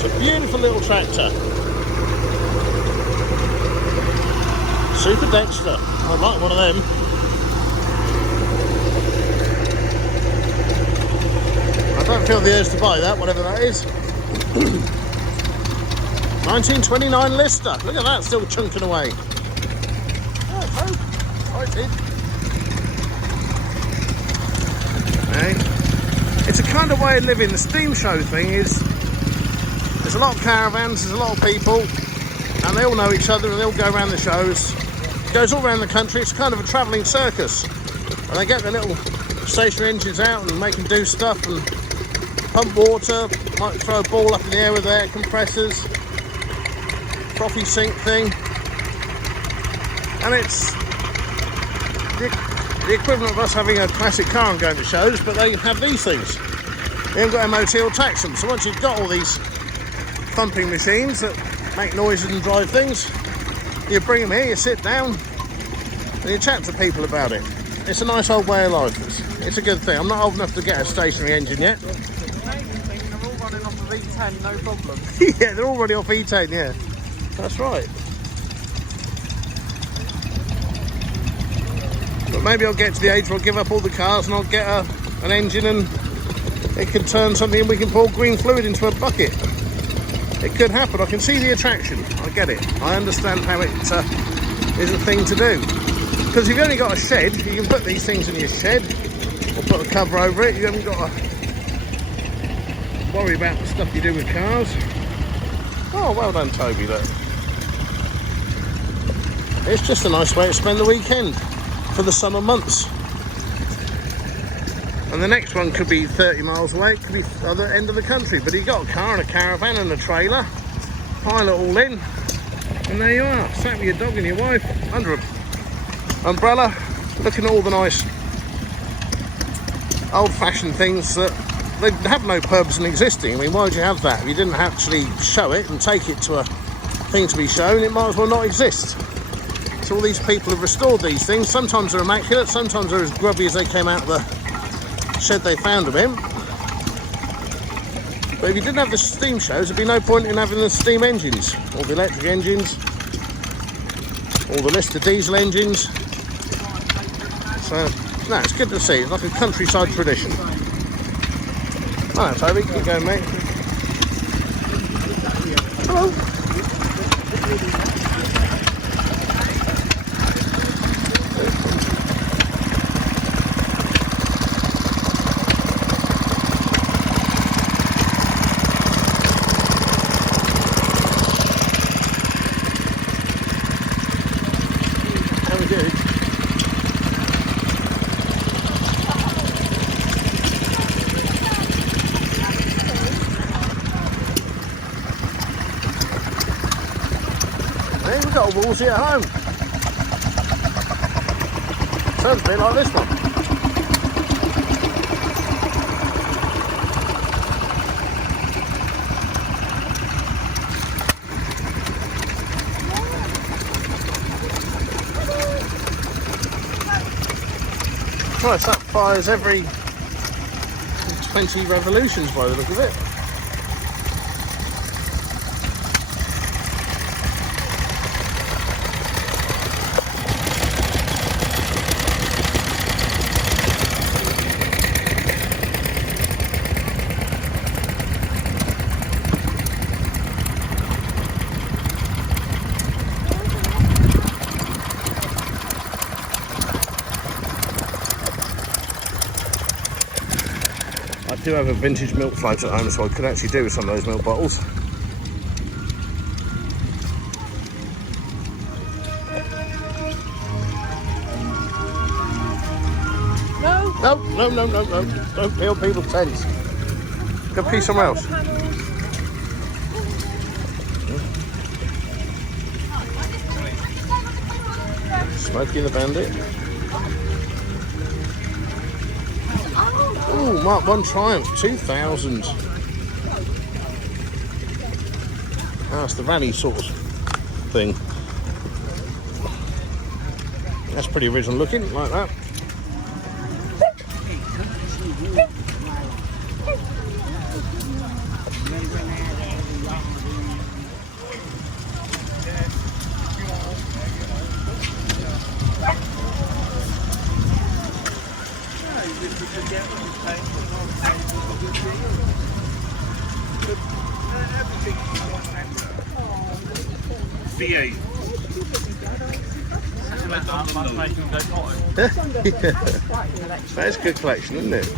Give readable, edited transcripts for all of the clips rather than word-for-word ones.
It's a beautiful little tractor. Super Dexter. I'd like one of them. I don't feel the urge to buy that, whatever that is. 1929 Lister. Look at that, still chunking away. Oh, excited. It's a kind of way of living. The steam show thing is, there's a lot of caravans, there's a lot of people, and they all know each other and they all go around the shows. It goes all around the country. It's kind of a travelling circus. And they get their little stationary engines out and make them do stuff and pump water, might throw a ball up in the air with their compressors, frothy sink thing. And it's the equivalent of us having a classic car and going to shows, but they have these things. They haven't got MOT or tax them. So once you've got all these thumping machines that make noises and drive things, you bring them here, you sit down, and you chat to people about it. It's a nice old way of life. It's a good thing. I'm not old enough to get a stationary engine yet. The amazing thing, they're all running off of E10, no problem. Yeah, they're all running off E10, yeah. That's right. But maybe I'll get to the age where I'll give up all the cars and I'll get an engine and it can turn something and we can pour green fluid into a bucket. It could happen. I can see the attraction. I get it. I understand how it is a thing to do. Because if you've only got a shed, you can put these things in your shed or put a cover over it. You haven't got to worry about the stuff you do with cars. Oh, well done, Toby, look. It's just a nice way to spend the weekend for the summer months. And the next one could be 30 miles away, it could be the other end of the country, but you've got a car and a caravan and a trailer, pile it all in, and there you are, sat with your dog and your wife under an umbrella, looking at all the nice old-fashioned things that they have no purpose in existing. I mean, why would you have that? If you didn't actually show it and take it to a thing to be shown, it might as well not exist. So all these people have restored these things. Sometimes they're immaculate, sometimes they're as grubby as they came out of the shed they found them in. But if you didn't have the steam shows, there'd be no point in having the steam engines, or the electric engines, or the list of diesel engines. So, no, it's good to see. It's like a countryside tradition. Alright, Toby, keep going, mate. Hello. We've got a Wolsey at home. Sounds a bit like this one. Christ, that fires every 20 revolutions by the look of it. I do have a vintage milk float at home, so I could actually do with some of those milk bottles. No. Don't peel people's tents. Go pee somewhere else. Smokey the Bandit. Oh, Mark 1 Triumph, 2000. Ah, it's the rally sort of thing. That's pretty original looking, like that. V8. That's a good collection, isn't it?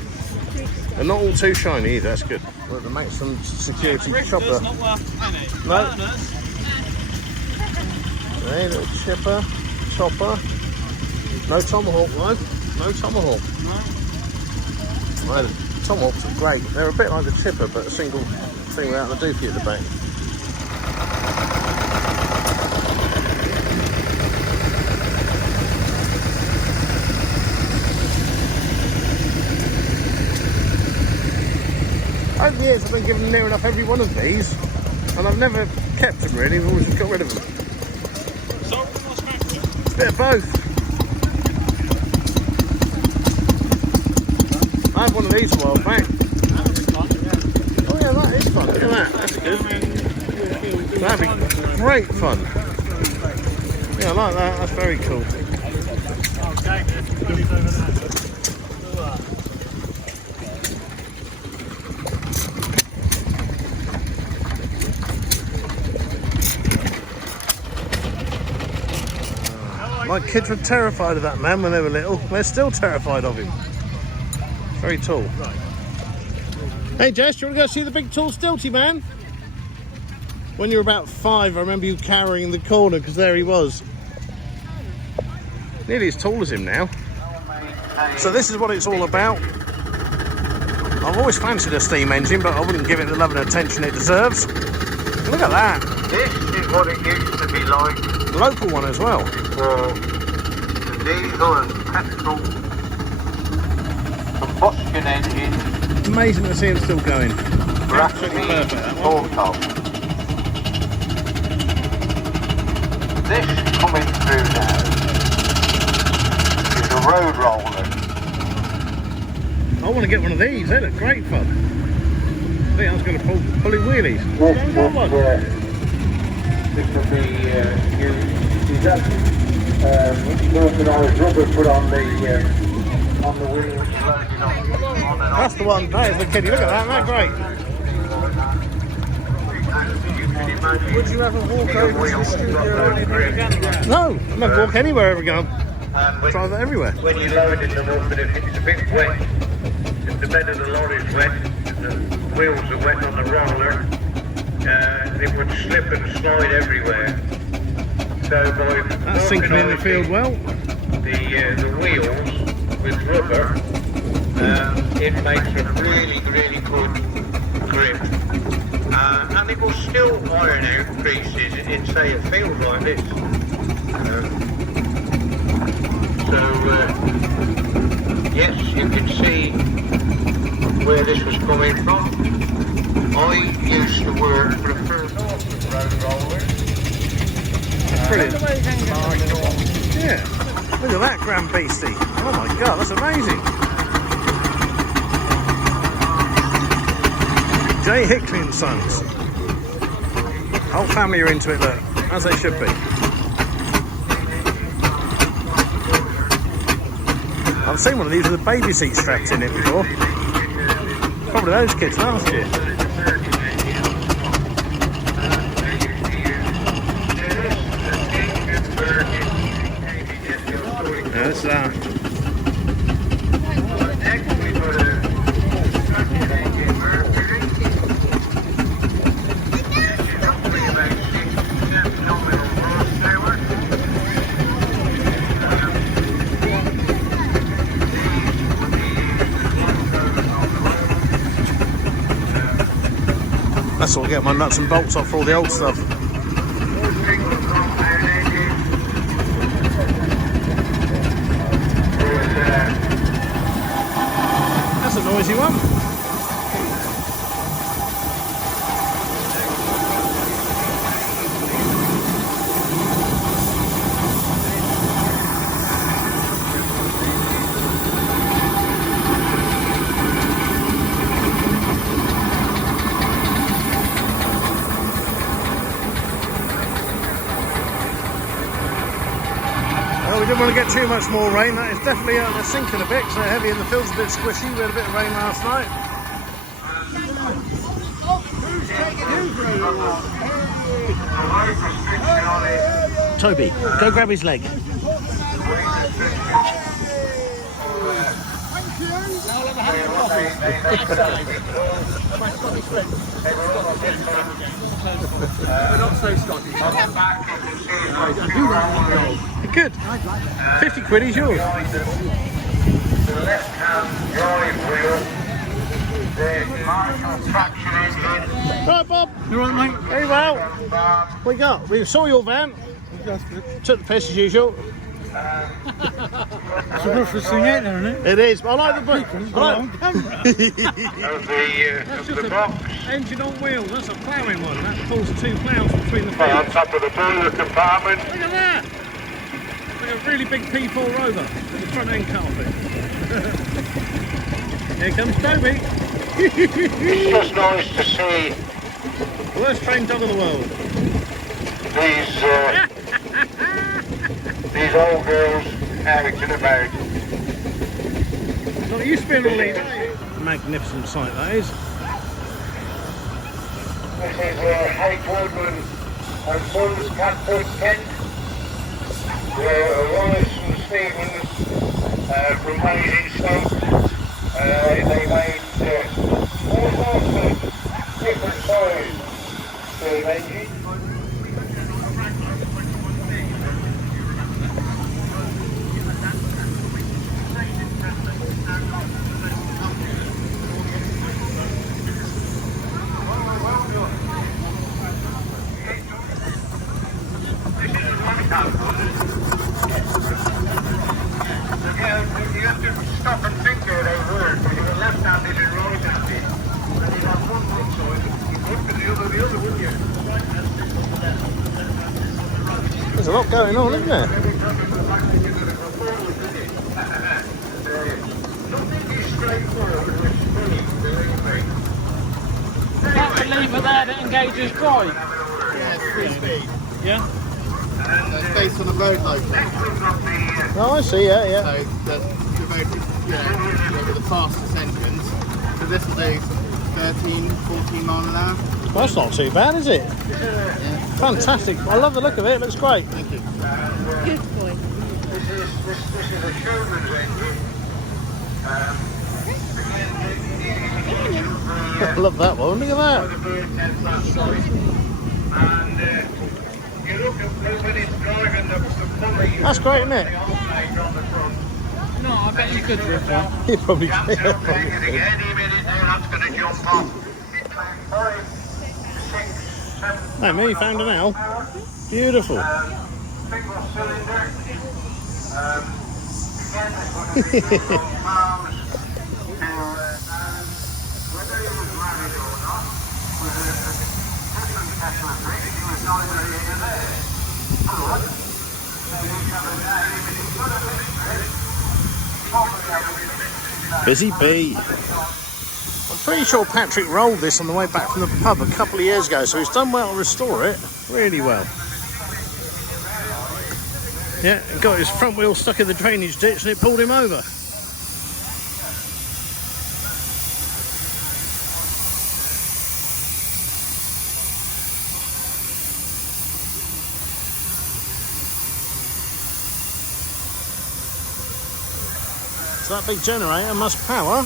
They're not all too shiny either, that's good. Well, they make some security chopper. Not worth a penny. No. Hey, little chipper, chopper. No tomahawk though. No tomahawk. No. Well, the tomahawks are great. They're a bit like the chipper, but a single thing without the doofy at the back. Over the years I've been given near enough every one of these, and I've never kept them really, I've always just got rid of them. So, what's happening? Bit of both. I had one of these a while back. Oh yeah, that is fun, look at that, that's good. That'd be great fun. Yeah, I like that, that's very cool. Okay, it's over there. My kids were terrified of that man when they were little. They're still terrified of him. Very tall. Hey Jess, do you want to go see the big tall stilty man? When you were about 5, I remember you carrying the corner because there he was. Nearly as tall as him now. So this is what it's all about. I've always fancied a steam engine, but I wouldn't give it the love and attention it deserves. Look at that. This is what it used to be like. Local one as well. For the diesel and petrol combustion engines Amazing to see him still going. were actually Perfect, that one. thought of. This coming through now is a road roller. I want to get one of these. They look great fun. I think I was going to pull in wheelies. This Don't go on. will be used. Is that vulcanized rubber put on the wheels? That's the one. That is the kiddie. Look at that. Isn't that great? Would you ever walk over to the studio or anything again? No, I'm not walk anywhere ever again. When, Try that everywhere. when you're loading them up, and if it's a bit wet, if the bed of the lorry's wet, the wheels are wet on the roller, it would slip and slide everywhere. So by That's sinking in the field well. the wheels with rubber, it makes a really, really good grip. And it will still iron out creases in, say, a field like this. Yes, you can see where this was coming from. I used to work for a firm road roller. Brilliant. Yeah. Look at that grand beastie. Oh my god, that's amazing. J. Hickley and Sons. Whole family are into it, look, as they should be. I've seen one of these with a baby seat strapped in it before. Probably those kids last year. That's That's all, get my nuts and bolts off for all the old stuff. That's a noisy one. Well, we didn't want to get too much more rain. That is definitely they're sinking a bit, so heavy and the field's a bit squishy. We had a bit of rain last night. Toby, go grab his leg. We're not so Scottish. Good. 50 quid is yours. The left-hand drive wheel, the Marshall traction engine. Right, Bob. You right, mate? Very well. What we got? We saw your van. Took the piss as usual. It's a rough thing out there, isn't it? It is, but I like the book. Of the box. Engine on wheels, that's a ploughing one. That pulls 2 ploughs between the On feet. top of the boiler compartment. Look at that! Like a really big P4 Rover with the front end carpet. Here comes Toby. It's just nice to see Worst trained dog in the world. these old girls out and about. Not used to being all these. Magnificent sight that is. This is Harry Woodman and Sons Catford Kent. Oxon Steam from Stoke. They made all sorts of different size engines. You have to stop and think how they work, because you're left-handed and right-handed. And you'd have one foot side, you'd look at the other, wouldn't you? There's a lot going on, isn't there? Nothing is straightforward with speed, believe me. That's the lever there that engages drive. Yeah, it's 3 speed. Yeah. It's based on a road load. Oh, I see, yeah. So the road, with the fastest engines. So this will do 13, 14 mile an hour. Well, that's not too bad, is it? Yeah. Fantastic. I love the look of it. It looks great. Thank you. This is a Sherman's engine. I love that one. Look at that. And you look at when it's driving the pulley. That's great, isn't it? The alternator on the front. No, I bet you could drift that. You probably Jumps could. up there, you think any minute now that's going to jump off. 5, 6, 7. No, me, you found an L. Beautiful. Single cylinder. Again, they put the arms to whether he was married or not, was a different kettle of fish. He was neither here nor there. But they didn't have a name, but he's got a mystery. Probably have a mystery. Busy bee. I'm pretty sure Patrick rolled this on the way back from the pub a couple of years ago, so he's done well to restore it. Really well. Yeah, got his front wheel stuck in the drainage ditch and it pulled him over. So that big generator must power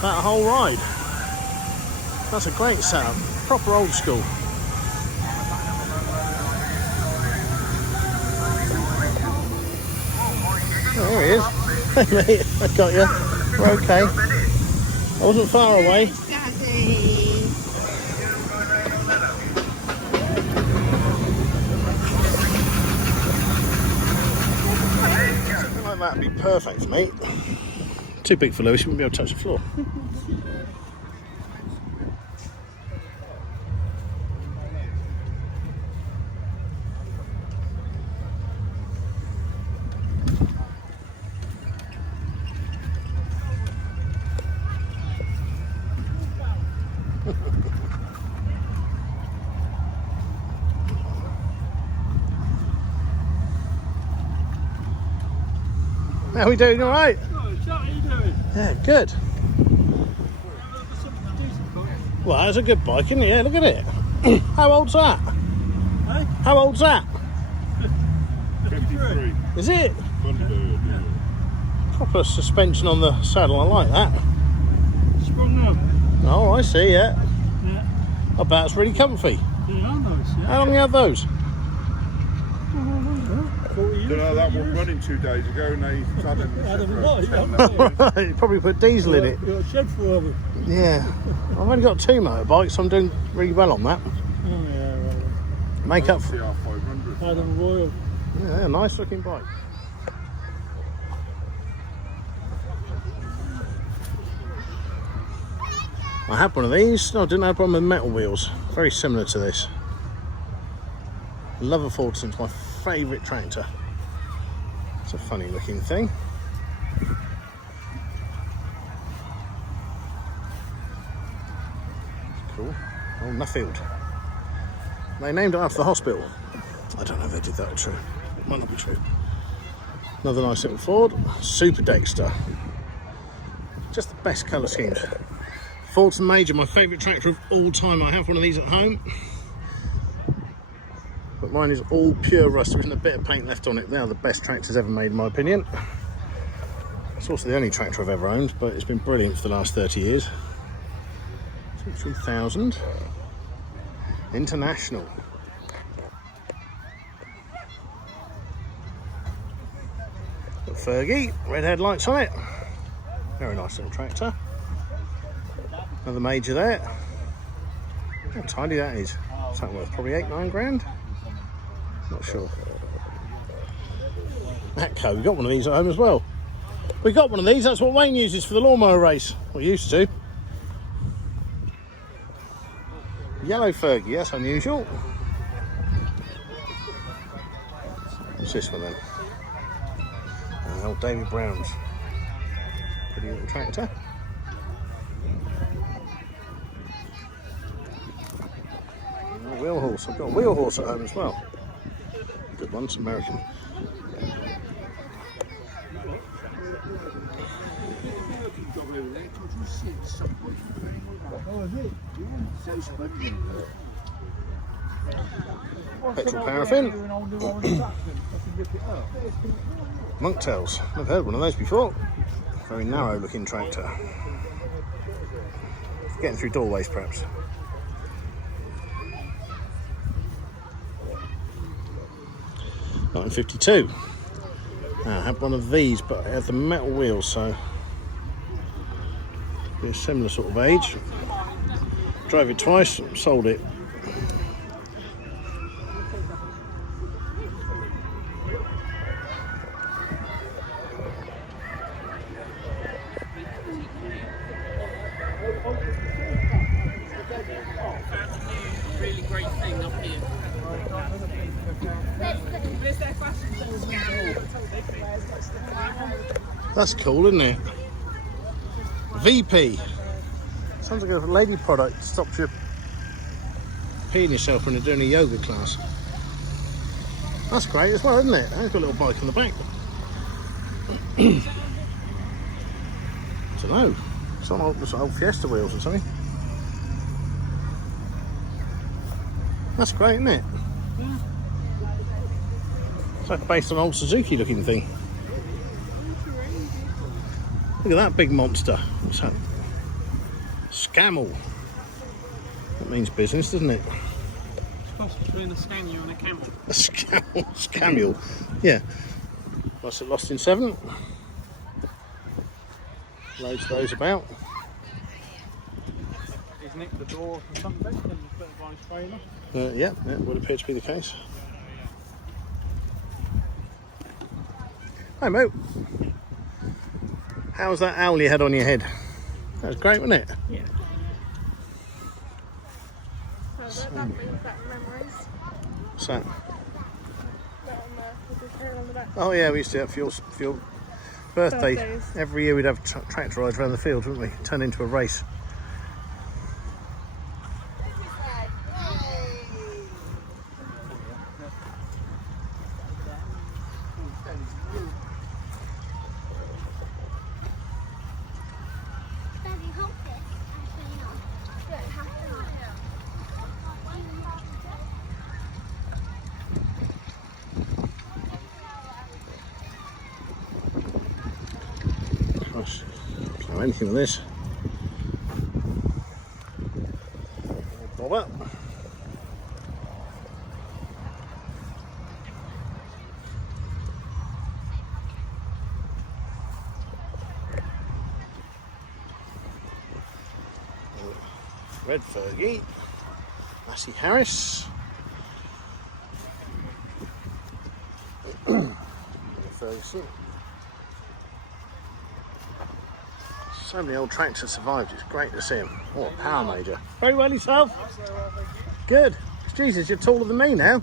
that whole ride. That's a great setup, proper old school. Oh, there he is. Hey mate, I got you. We're okay. I wasn't far away. Something like that would be perfect for me. Too big for Lewis, he wouldn't be able to touch the floor. How are we doing? All right? How are you doing? Yeah, good. Something to do Well, that's a good bike, isn't it? Yeah, look at it. How old's that? Hey? How old's that? 53. Is it? Thunderbird, yeah. Proper suspension on the saddle, I like that. Sprung up. Oh, I see, yeah. Yeah. I bet it's really comfy. They are nice, yeah. How long have you had those? 40 years. That was running 2 days ago and they had them. You probably put diesel in it. Got a shed for them. Yeah. I've only got 2 motorbikes, so I'm doing really well on that. Oh, yeah, right. Make up for it. CR500. Adam Royal. Yeah, nice looking bike. I had one of these. No, I didn't have one with metal wheels. Very similar to this. I love a Fordson. It's my favourite tractor. It's a funny looking thing. Cool. Oh, Nuffield. They named it after the hospital. I don't know if they did that or true. It might not be true. Another nice little Ford. Super Dexter. Just the best colour schemes. Fordson Major, my favourite tractor of all time. I have one of these at home. But mine is all pure rust. There isn't a bit of paint left on it. They are the best tractors ever made, in my opinion. It's also the only tractor I've ever owned, but it's been brilliant for the last 30 years. 3000. International. Got Fergie, red headlights on it. Very nice little tractor. Another Major there. How tiny that is. What's that worth? Probably 8-9 grand? Not sure. Atco, we got one of these at home as well. We got one of these, that's what Wayne uses for the lawnmower race. Or used to. Yellow Fergie, that's unusual. What's this one then? Old David Brown's. Pretty little tractor. Wheel horse, I've got a wheel horse at home as well. Good one, it's American. Petrol paraffin. Monktails, I've heard one of those before. Very narrow looking tractor. Getting through doorways perhaps. 1952. I had one of these, but it had the metal wheels, so be a similar sort of age. Drove it twice, sold it. Really great thing up here. That's cool, isn't it? VP. Sounds like a lady product. Stops you peeing yourself when you're doing a yoga class. That's great as well, isn't it? I've got a little bike on the back. I don't know. It's on old Fiesta wheels or something. That's great, isn't it? Yeah. It's like based on an old Suzuki looking thing. Look at that big monster. What's that? Scamel. That means business, doesn't it? It's cross between a Scania and a camel. A Scamule. Yeah. That's it, lost in 7. Loads of those about. He's nicked the door from something and put it by his trailer. Yeah, that would appear to be the case. Hi, Mo. How's that owl you had on your head? That was great, wasn't it? Yeah. So that brings back memories. What's that? That on there with the tail on the back. Oh yeah, we used to have for your birthday. Birthdays. Every year we'd have tractor rides around the field, wouldn't we? Turn into a race. Gosh, can't do anything with this. Bob up. Red Fergie, Lassie Harris, Ferguson. So many old tractors survived, it's great to see them. What a power major. Very well yourself? Good. Jesus, you're taller than me now.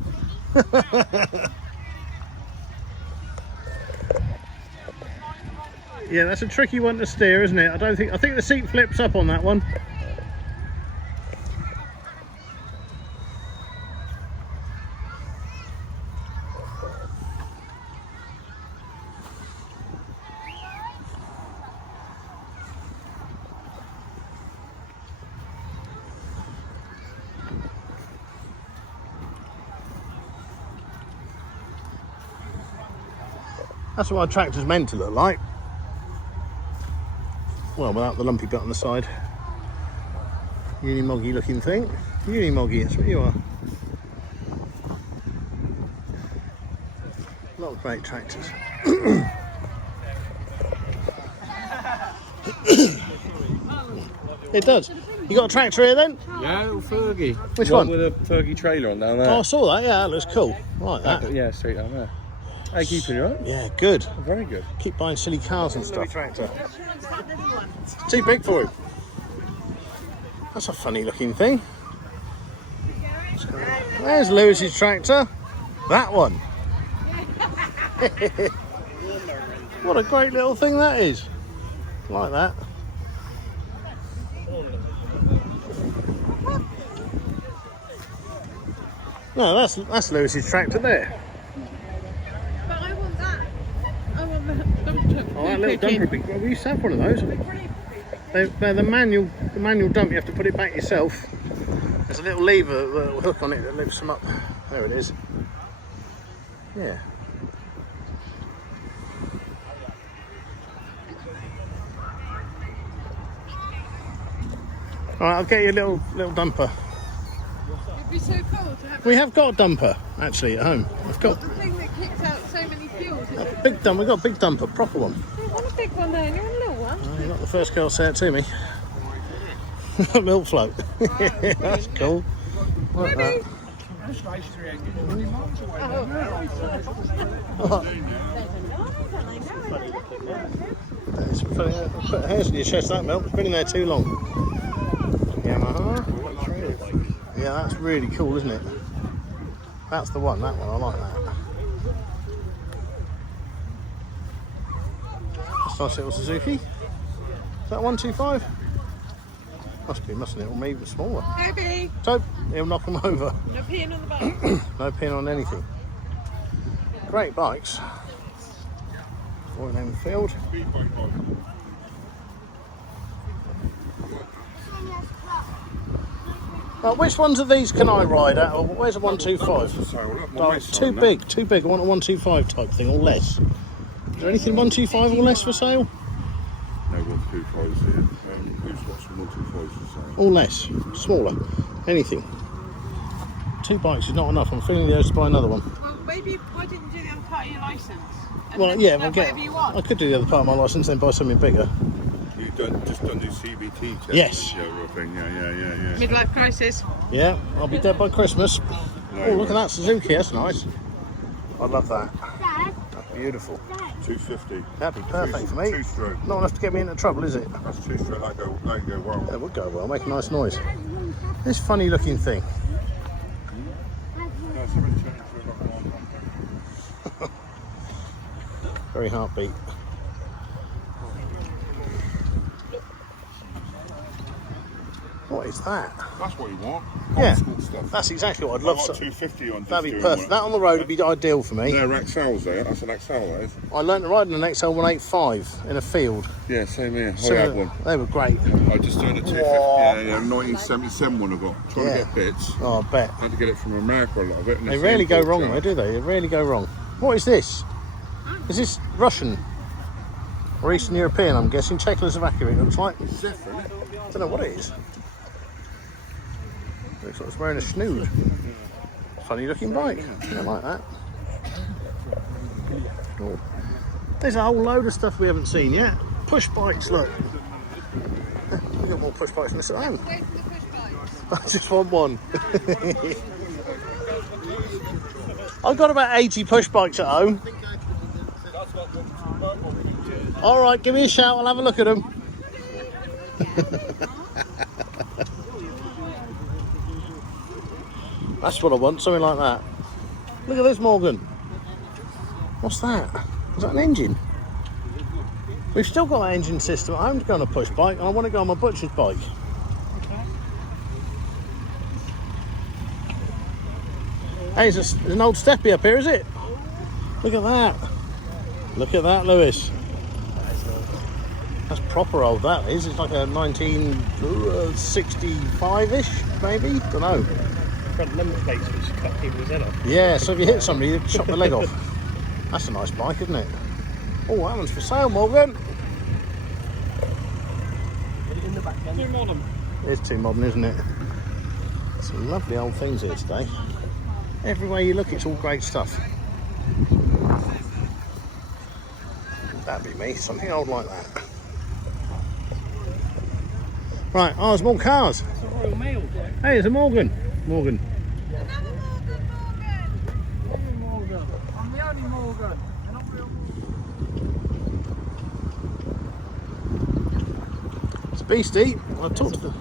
Yeah, that's a tricky one to steer, isn't it? I think the seat flips up on that one. That's what a tractor's meant to look like. Well, without the lumpy bit on the side. Unimoggy looking thing. Unimoggy, that's what you are. A lot of great tractors. It does. You got a tractor here then? Yeah, little Fergie. Which one? With a Fergie trailer on down there. Oh, I saw that, yeah, that looks cool. I like that. Yeah, straight down there. How you keeping, you right? Yeah, good. Very good. Keep buying silly cars and stuff. Too big for him. That's a funny looking thing. There's Lewis's tractor. That one. What a great little thing that is. Like that. No, that's Lewis's tractor there. But I want that. I want that dump truck. Oh, that little dumper. Well, we used to have one of those. They're the manual dump. You have to put it back yourself. There's a little lever, a little hook on it that lifts them up. There it is. Yeah. All right, I'll get you a little dumper. It'd be so cool to have We have got a dumper actually at home. I've got the thing that kicks out so many fuels. a big dumper. We've got a big dumper, proper one. I want a big one there, and you want a little one. Oh, you're not the first girl to say it to me. Milk float. That's cool. Like that. Put hairs in your chest, that milk. It's been in there too long. Yamaha. Yeah, that's really cool, isn't it? That's the one, that one. I like that. That's a nice little Suzuki. Is that 125? Must be, mustn't it? Or maybe smaller. Maybe. So, he'll knock them over. No peeing on the bike. No pin on anything. Great bikes. Royal Enfield. Which ones of these can I ride at? Or where's a 125? Oh, too big. I want a 125 type thing or less. Is there anything 125 or less for sale? No 125s here. Who's got some 125s for sale? Or less, smaller, anything. 2 bikes is not enough. I'm feeling the urge to buy another one. Well, maybe why didn't you do the other part of your licence? And Well, then yeah, have we'll get. whatever you want. I could do the other part of my license, then buy something bigger. You've just done the CBT test? Yes. Yeah, thing. Yeah. Midlife crisis. Yeah, I'll be dead by Christmas. Oh, look at that Suzuki. That's nice. I love that. That's beautiful. 250. That'd be perfect for me. 2-stroke. Not enough to get me into trouble, is it? That's 2-stroke. That'd go well. That would go well. Make a nice noise. This funny looking thing. No, somebody turned into a rock. Very heartbeat. What is that? That's what you want. Yeah, school stuff. that's exactly what I'd I love. got So 250 on. that'd be perfect. That on the road would be ideal for me. They're XLs there. That's an XL, that is. I learnt to ride an XL 185 in a field. Yeah, same here. So I had one. they were great. I just doing a 250. Yeah, 1977 one I got. Trying to get bits. Oh, I bet. Had to get it from America a lot of it. And They rarely go wrong though, do they? They rarely go wrong. What is this? Is this Russian? Or Eastern European, I'm guessing. Czechoslovakia, it looks like. I don't know what it is. Looks like it's wearing a snood. Funny looking bike. I don't like that. Oh. There's a whole load of stuff we haven't seen yet. Push bikes, look. We've got more push bikes than this at home. I just want one. I've got about 80 push bikes at home. All right, give me a shout. I'll have a look at them. That's what I want, something like that. Look at this, Morgan. What's that? Is that an engine? We've still got an engine system at home to go on a push bike, and I want to go on my butcher's bike. Hey, there's an old steppy up here, is it? Look at that. Look at that, Lewis. That's proper old, that is. It's like a 1965-ish, maybe? Don't know. Front number plates which cut people's head off. Yeah, so if you hit somebody, you chop the leg off. That's a nice bike, isn't it? Oh, that one's for sale, Morgan. Too modern. It's too modern, isn't it? Some lovely old things here today. Everywhere you look, it's all great stuff. That'd be me, something old like that. Right, oh, there's more cars. It's a Royal Mail. Hey, there's a Morgan. Morgan. Morgan. I'm the only Morgan. They're not real Morgan. It's a beastie. I've talked to them.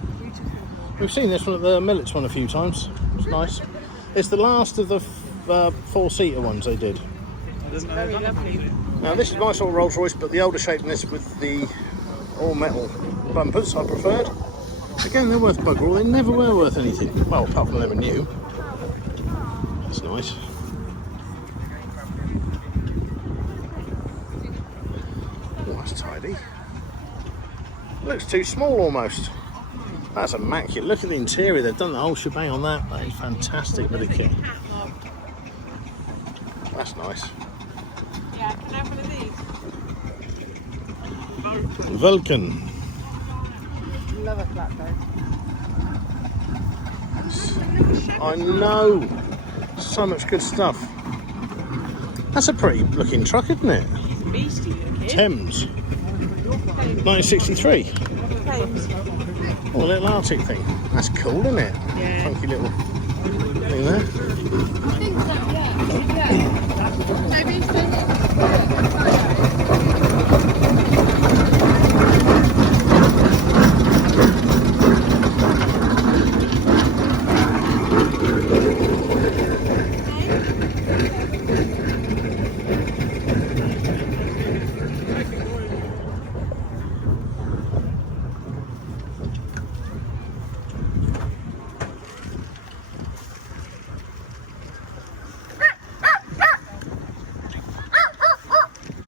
We've seen this one at the Millets one a few times. It's nice. It's the last of the four-seater ones they did. It's very lovely. Now this is my sort of Rolls Royce, but the older shape than this with the all-metal bumpers I preferred. Again, they're worth bugger all. They never were worth anything. Well, apart from they were new. That's nice. Oh, that's tidy. Looks too small almost. That's immaculate. Look at the interior. They've done the whole shebang on that. That is fantastic with the kit. That's nice. Yeah, can I have one of these? Vulcan. Love a flatbed. I know. So much good stuff. That's a pretty looking truck, isn't it? Beastie looking. Thames. 1963. Thames. Oh, a little Arctic thing. That's cool, isn't it? Yeah. Funky little thing there. I think so, yeah. Yeah. No, Beastie.